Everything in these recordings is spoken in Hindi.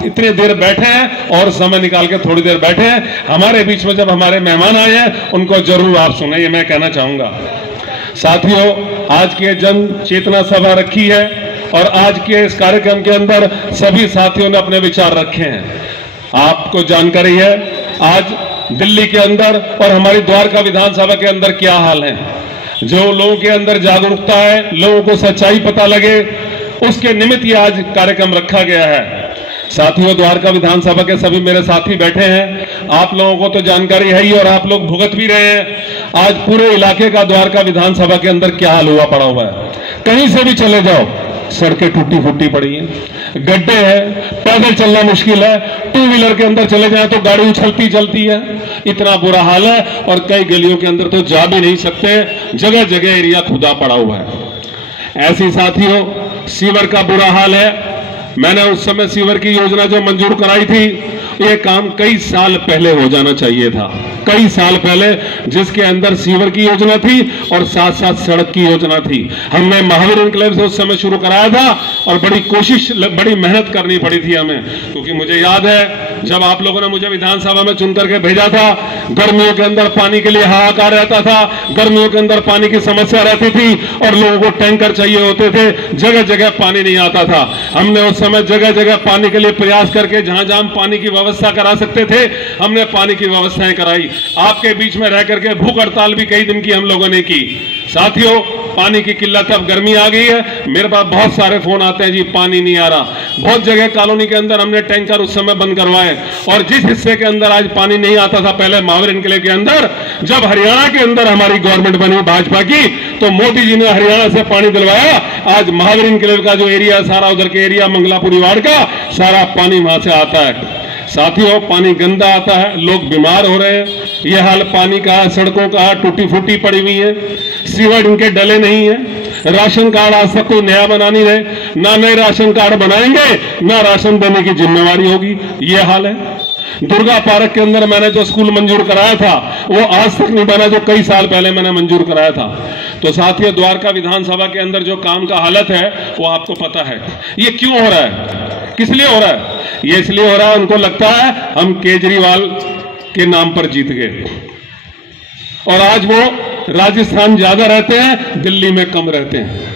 इतनी देर बैठे हैं और समय निकाल के थोड़ी देर बैठे हैं। हमारे बीच में जब हमारे मेहमान आए हैं उनको जरूर आप सुने, ये मैं कहना चाहूंगा। साथियों, आज की जन चेतना सभा रखी है और आज के इस कार्यक्रम के अंदर सभी साथियों ने अपने विचार रखे हैं। आपको जानकारी है आज दिल्ली के अंदर और हमारी द्वारका विधानसभा के अंदर क्या हाल है। जो लोगों के अंदर जागरूकता है, लोगों को सच्चाई पता लगे, उसके निमित्त ये आज कार्यक्रम रखा गया है। साथियों, द्वारका विधानसभा के सभी मेरे साथी बैठे हैं, आप लोगों को तो जानकारी है ही और आप लोग भुगत भी रहे हैं। आज पूरे इलाके का द्वारका विधानसभा के अंदर क्या हाल हुआ पड़ा हुआ है। कहीं से भी चले जाओ, सड़कें टूटी फूटी पड़ी हैं, गड्ढे हैं, पैदल चलना मुश्किल है, टू व्हीलर के अंदर चले जाए तो गाड़ी उछलती चलती है, इतना बुरा हाल है। और कई गलियों के अंदर तो जा भी नहीं सकते, जगह जगह एरिया खुदा पड़ा हुआ है। ऐसी साथियों, सीवर का बुरा हाल है। मैंने उस समय सीवर की योजना जो मंजूर कराई थी, ये काम कई साल पहले हो जाना चाहिए था, कई साल पहले, जिसके अंदर सीवर की योजना थी और साथ साथ सड़क की योजना थी। हमने महावीर एन्क्लेव से उस समय शुरू कराया था और बड़ी कोशिश, बड़ी मेहनत करनी पड़ी थी हमें, क्योंकि मुझे याद है जब आप लोगों ने मुझे विधानसभा में चुन करके भेजा था, गर्मियों के अंदर पानी के लिए हाहाकार रहता था, गर्मियों के अंदर पानी की समस्या रहती थी और लोगों को टैंकर चाहिए होते थे, जगह जगह पानी नहीं आता था। हमने उस समय जगह जगह पानी के लिए प्रयास करके जहां जहां पानी की व्यवस्था करा सकते थे, हमने पानी की व्यवस्थाएं कराई। आपके बीच में रह करके भूख हड़ताल भी कई दिन की हम लोगों ने की। साथियों, पानी की किल्लत, अब गर्मी आ गई है, मेरे पास बहुत सारे फोन आते हैं, जी पानी नहीं आ रहा। बहुत जगह कॉलोनी के अंदर हमने टैंकर उस समय बंद करवाए और जिस हिस्से के अंदर आज पानी नहीं आता था पहले, महावीर एन्क्लेव के अंदर, जब हरियाणा के अंदर हमारी गवर्नमेंट बनी भाजपा की, तो मोदी जी ने हरियाणा से पानी दिलवाया। आज महावीर एन्क्लेव का जो एरिया सारा, उधर के एरिया मंगलापुरी वार्ड का सारा पानी वहां से आता है। साथियों, पानी गंदा आता है, लोग बीमार हो रहे हैं। यह हाल पानी का, सड़कों का, टूटी फूटी पड़ी हुई है, सीवर इनके डले नहीं है, राशन कार्ड आज तक कोई नया बना नहीं रहे, ना नए राशन कार्ड बनाएंगे, ना राशन देने की जिम्मेवारी होगी। यह हाल है। दुर्गा पार्क के अंदर मैंने जो स्कूल मंजूर कराया था, वो आज तक नहीं बना, जो कई साल पहले मैंने मंजूर कराया था। तो साथियों, द्वारका विधानसभा के अंदर जो काम का हालत है वो आपको पता है। ये क्यों हो रहा है, किस लिए हो रहा है? ये इसलिए हो रहा है, उनको लगता है हम केजरीवाल के नाम पर जीत गए और आज वो राजस्थान ज्यादा रहते हैं, दिल्ली में कम रहते हैं।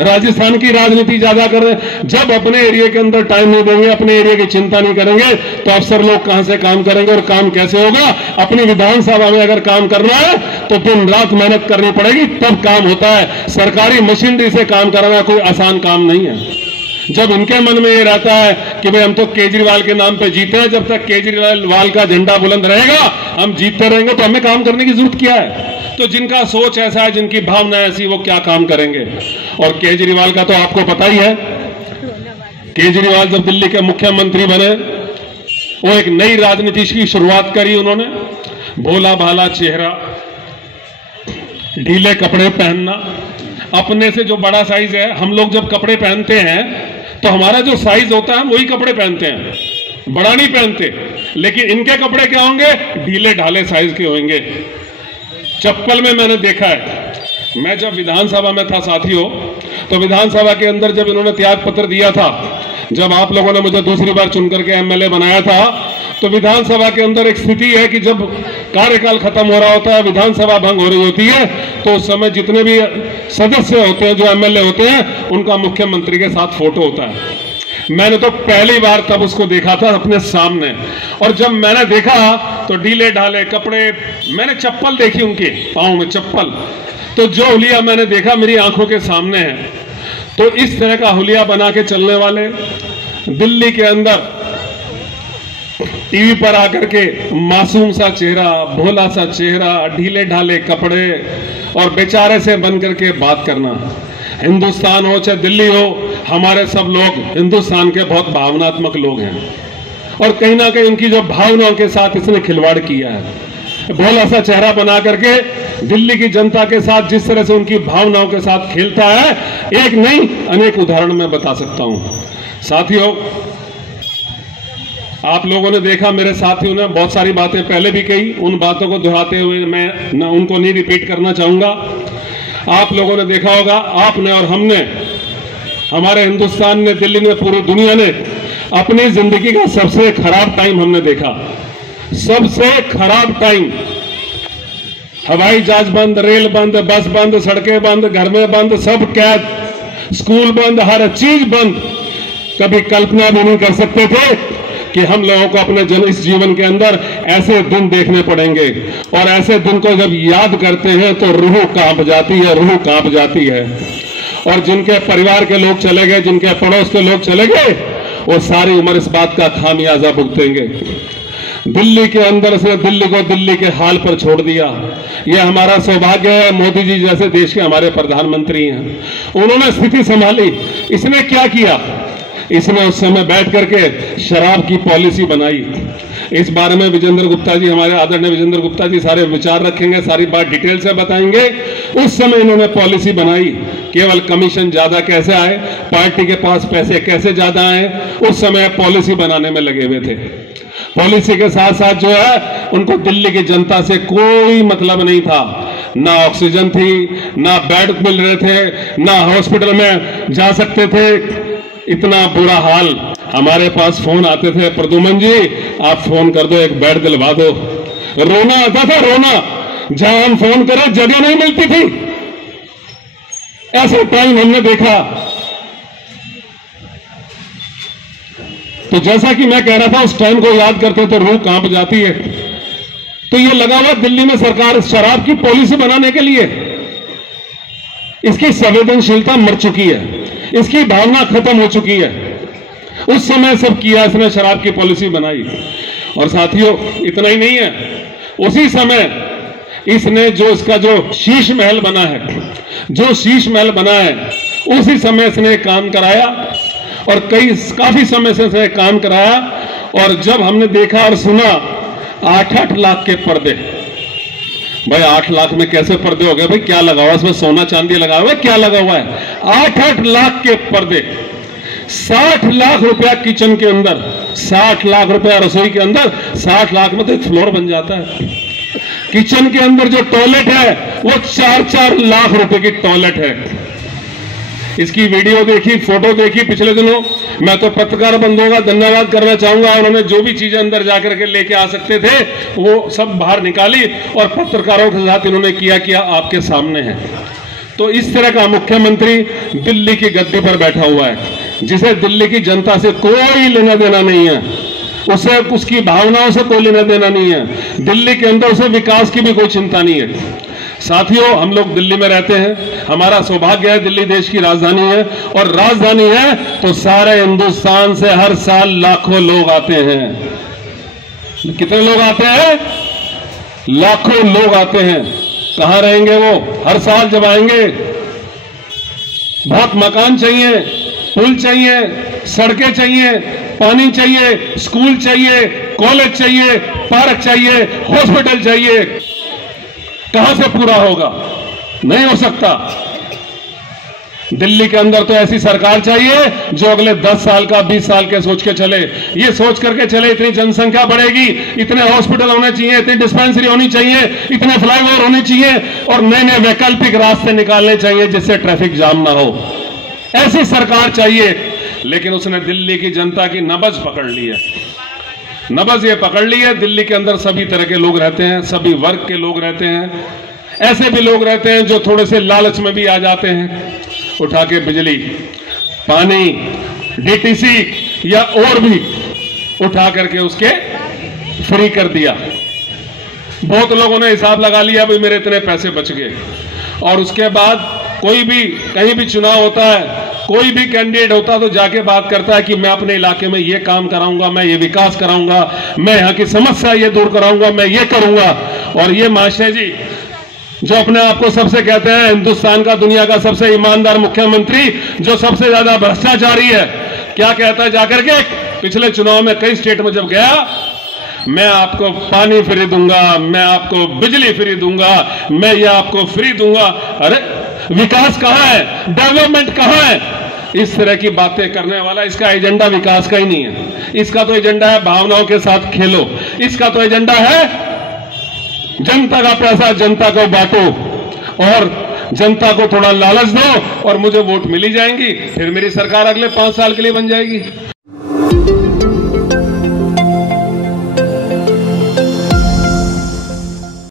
राजस्थान की राजनीति ज्यादा कर रहे हैं। जब अपने एरिया के अंदर टाइम नहीं देंगे, अपने एरिया की चिंता नहीं करेंगे, तो अफसर लोग कहां से काम करेंगे और काम कैसे होगा? अपनी विधानसभा में अगर काम करना है तो दिन रात मेहनत करनी पड़ेगी, तब काम होता है। सरकारी मशीनरी से काम कराना कोई आसान काम नहीं है। जब इनके मन में ये रहता है कि भाई हम तो केजरीवाल के नाम पे जीते हैं, जब तक केजरीवाल का झंडा बुलंद रहेगा हम जीतते रहेंगे, तो हमें काम करने की जरूरत क्या है? तो जिनका सोच ऐसा है, जिनकी भावना ऐसी, वो क्या काम करेंगे? और केजरीवाल का तो आपको पता ही है। केजरीवाल जब दिल्ली के मुख्यमंत्री बने, वो एक नई राजनीति की शुरुआत करी उन्होंने। भोला भाला चेहरा, ढीले कपड़े पहनना, अपने से जो बड़ा साइज है, हम लोग जब कपड़े पहनते हैं तो हमारा जो साइज होता है हम वही कपड़े पहनते हैं, बड़ा नहीं पहनते। लेकिन इनके कपड़े क्या होंगे? ढीले ढाले साइज के होंगे। चप्पल में मैंने देखा है, मैं जब विधानसभा में था साथियों, तो विधानसभा के अंदर जब इन्होंने त्याग पत्र दिया था, जब आप लोगों ने मुझे दूसरी बार चुनकर के एमएलए बनाया था, तो विधानसभा के अंदर एक स्थिति है कि जब कार्यकाल खत्म हो रहा होता है, विधानसभा भंग हो रही होती है, तो उस समय जितने भी सदस्य होते हैं, जो एमएलए होते हैं, उनका मुख्यमंत्री के साथ फोटो होता है। मैंने तो पहली बार तब उसको देखा था अपने सामने, और जब मैंने देखा तो ढीले ढाले कपड़े, मैंने चप्पल देखी उनके पाँव में चप्पल, तो जो हुलिया मैंने देखा मेरी आंखों के सामने है। तो इस तरह का हुलिया बना के चलने वाले दिल्ली के अंदर टीवी पर आकर के मासूम सा चेहरा, भोला सा चेहरा, ढीले ढाले कपड़े और बेचारे से बन करके बात करना। हिंदुस्तान हो चाहे दिल्ली हो, हमारे सब लोग हिंदुस्तान के बहुत भावनात्मक लोग हैं और कहीं ना कहीं उनकी जो भावनाओं के साथ इसने खिलवाड़ किया है। भोला सा चेहरा बना करके दिल्ली की जनता के साथ जिस तरह से उनकी भावनाओं के साथ खेलता है, एक नहीं अनेक उदाहरण मैं बता सकता हूं। साथियों, आप लोगों ने देखा, मेरे साथियों ने बहुत सारी बातें पहले भी कही, उन बातों को दोहराते हुए मैं उनको नहीं रिपीट करना चाहूंगा। आप लोगों ने देखा होगा, आपने और हमने, हमारे हिंदुस्तान ने, दिल्ली ने, पूरी दुनिया ने अपनी जिंदगी का सबसे खराब टाइम हमने देखा। सबसे खराब टाइम। हवाई जहाज बंद, रेल बंद, बस बंद, सड़कें बंद, घर में बंद, सब कैद, स्कूल बंद, हर चीज बंद। कभी कल्पना भी नहीं कर सकते थे कि हम लोगों को अपने इस जीवन के अंदर ऐसे दिन देखने पड़ेंगे। और ऐसे दिन को जब याद करते हैं तो रूह कांप जाती है, रूह कांप जाती है। और जिनके परिवार के लोग चले गए, जिनके पड़ोस के लोग चले गए, वो सारी उम्र इस बात का खामियाजा भुगतेंगे। दिल्ली के अंदर से दिल्ली को दिल्ली के हाल पर छोड़ दिया। यह हमारा सौभाग्य है, मोदी जी जैसे देश के हमारे प्रधानमंत्री हैं, उन्होंने स्थिति संभाली। इसने क्या किया? इसने उस समय बैठ करके शराब की पॉलिसी बनाई। इस बारे में विजेंद्र गुप्ता जी, हमारे आदरणीय विजेंद्र गुप्ता जी सारे विचार रखेंगे, सारी बात डिटेल से बताएंगे। उस समय इन्होंने पॉलिसी बनाई, केवल कमीशन ज्यादा कैसे आए, पार्टी के पास पैसे कैसे ज्यादा आए, उस समय पॉलिसी बनाने में लगे हुए थे। पॉलिसी के साथ साथ जो है, उनको दिल्ली की जनता से कोई मतलब नहीं था। ना ऑक्सीजन थी, ना बेड मिल रहे थे, ना हॉस्पिटल में जा सकते थे। इतना बुरा हाल। हमारे पास फोन आते थे, प्रद्युमन जी आप फोन कर दो, एक बेड दिलवा दो। रोना आता था, रोना। जहां हम फोन करें जगह नहीं मिलती थी। ऐसा टाइम हमने देखा। तो जैसा कि मैं कह रहा था, उस टाइम को याद करते तो रूह कांप जाती है। तो ये लगा हुआ दिल्ली में सरकार शराब की पॉलिसी बनाने के लिए। इसकी संवेदनशीलता मर चुकी है, इसकी भावना खत्म हो चुकी है। उस समय सब किया इसने, शराब की पॉलिसी बनाई। और साथियों, इतना ही नहीं है, उसी समय इसने जो इसका जो शीश महल बना है, जो शीश महल बना है, उसी समय इसने काम कराया। और काफी समय से इसने काम कराया। और जब हमने देखा और सुना 8-8 लाख के पर्दे, भाई 8 लाख में कैसे पर्दे हो गए? भाई क्या लगा हुआ इसमें? सोना चांदी लगा हुआ है? क्या लगा हुआ है? 8-8 लाख के पर्दे, 60 लाख रुपया किचन के अंदर, 60 लाख रुपया रसोई के अंदर। 60 लाख में तो एक फ्लोर बन जाता है। किचन के अंदर जो टॉयलेट है वो 4-4 लाख रुपए की टॉयलेट है। इसकी वीडियो देखी, फोटो देखी पिछले दिनों। मैं तो पत्रकार बंधुओं का धन्यवाद करना चाहूंगा। उन्होंने जो भी चीजें अंदर जाकर के लेके आ सकते थे वो सब बाहर निकाली और पत्रकारों के साथ इन्होंने किया आपके सामने है। तो इस तरह का मुख्यमंत्री दिल्ली की गद्दी पर बैठा हुआ है, जिसे दिल्ली की जनता से कोई लेना देना नहीं है, उसे उसकी भावनाओं से कोई लेना देना नहीं है। दिल्ली के अंदर उसे विकास की भी कोई चिंता नहीं है। साथियों, हम लोग दिल्ली में रहते हैं, हमारा सौभाग्य है, दिल्ली देश की राजधानी है। और राजधानी है तो सारे हिंदुस्तान से हर साल लाखों लोग आते हैं। कितने लोग आते हैं? लाखों लोग आते हैं। कहां रहेंगे वो? हर साल जब आएंगे, बहुत मकान चाहिए, पुल चाहिए, सड़कें चाहिए, पानी चाहिए, स्कूल चाहिए, कॉलेज चाहिए, पार्क चाहिए, हॉस्पिटल चाहिए। कहां से पूरा होगा? नहीं हो सकता। दिल्ली के अंदर तो ऐसी सरकार चाहिए जो अगले 10 साल का, 20 साल के सोच के चले। ये सोच करके चले इतनी जनसंख्या बढ़ेगी, इतने हॉस्पिटल होने चाहिए, इतनी डिस्पेंसरी होनी चाहिए, इतने फ्लाईओवर होने चाहिए और नए नए वैकल्पिक रास्ते निकालने चाहिए जिससे ट्रैफिक जाम ना हो। ऐसी सरकार चाहिए। लेकिन उसने दिल्ली की जनता की नब्ज पकड़ ली है। नब्ज ये पकड़ ली है, दिल्ली के अंदर सभी तरह के लोग रहते हैं, सभी वर्ग के लोग रहते हैं। ऐसे भी लोग रहते हैं जो थोड़े से लालच में भी आ जाते हैं, उठा के बिजली, पानी, डीटीसी या और भी उठा करके उसके फ्री कर दिया। बहुत लोगों ने हिसाब लगा लिया, भाई मेरे इतने पैसे बच गए। और उसके बाद कोई भी कहीं भी चुनाव होता है, कोई भी कैंडिडेट होता तो जाके बात करता है कि मैं अपने इलाके में ये काम कराऊंगा, मैं ये विकास कराऊंगा, मैं यहाँ की समस्या ये दूर कराऊंगा, मैं ये करूंगा। और ये महाशय जी जो अपने आप को सबसे कहते हैं हिंदुस्तान का, दुनिया का सबसे ईमानदार मुख्यमंत्री, जो सबसे ज्यादा भ्रष्टाचारी है, क्या कहता है जाकर के? पिछले चुनाव में कई स्टेट में जब गया, मैं आपको पानी फ्री दूंगा, मैं आपको बिजली फ्री दूंगा, मैं ये आपको फ्री दूंगा। अरे विकास कहां है? डेवलपमेंट कहां है? इस तरह की बातें करने वाला, इसका एजेंडा विकास का ही नहीं है। इसका तो एजेंडा है भावनाओं के साथ खेलो। इसका तो एजेंडा है जनता का पैसा जनता को बांटो और जनता को थोड़ा लालच दो और मुझे वोट मिल ही जाएंगी, फिर मेरी सरकार अगले 5 साल के लिए बन जाएगी।